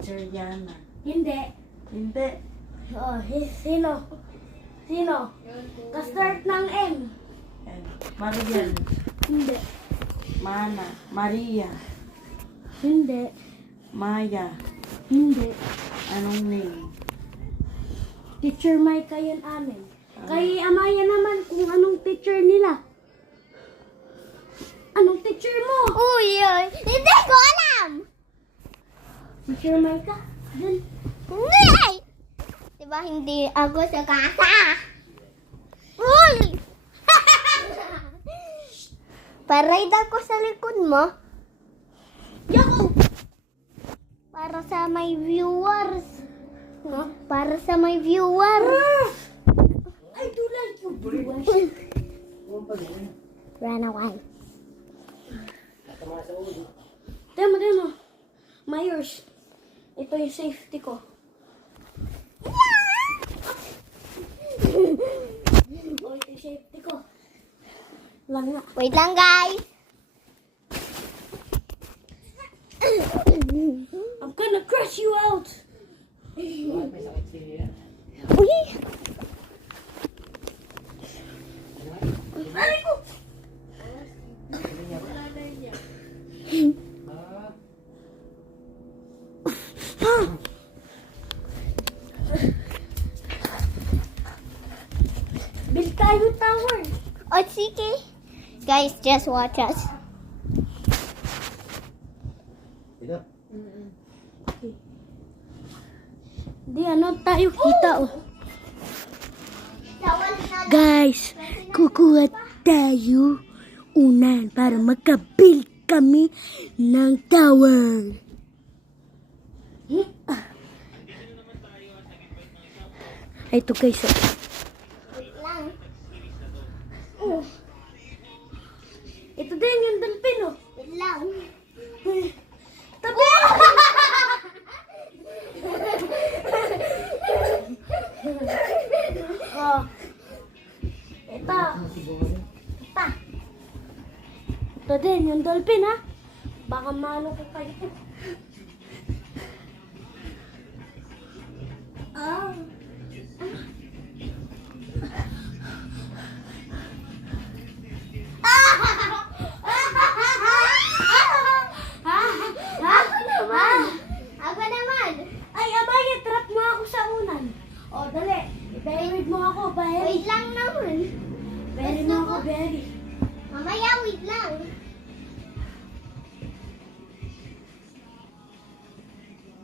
Jeriana. Hindi. Hindi. Oh, sino? Sino? Ka-start ng M. Yan. Marian. Hindi. Mana. Maria. Hindi. Maya. Hindi. Anong name? Teacher Micah yan amin. Kay Amaya naman kung anong teacher nila. Anong teacher mo? Uy, hindi ko alam. Teacher Micah? Dun. Hindi. Diba hindi ako sa kasa? Uy! Parade ako sa likod mo. Yoko! Para sa may viewers. No? Para sa may viewers. I do like you. Run away. Demo. Myers. Ito yung safety ko. Oh, ito yung safety ko. Lang nga. Wait lang, guys. I'm gonna crush you out. Uy! Aray ko! Build tayo tower. Oh, sige. Guys, just watch us. Di ano tayo kita oh. Guys, kukuha tayo unan para makabuild kami ng tower. Ito guys. Wait lang. Ito din yung dolphin oh. Wait lang. Tabi! Oh. Ito. Ito din yung dolphin ha. Baka malo ko kayo. Ah. Ako naman. Ay, Amaya, trap mo ako sa unan. O, dali. I-buried mo ako, Barry. Wait lang naman. Bury mo ako, Barry.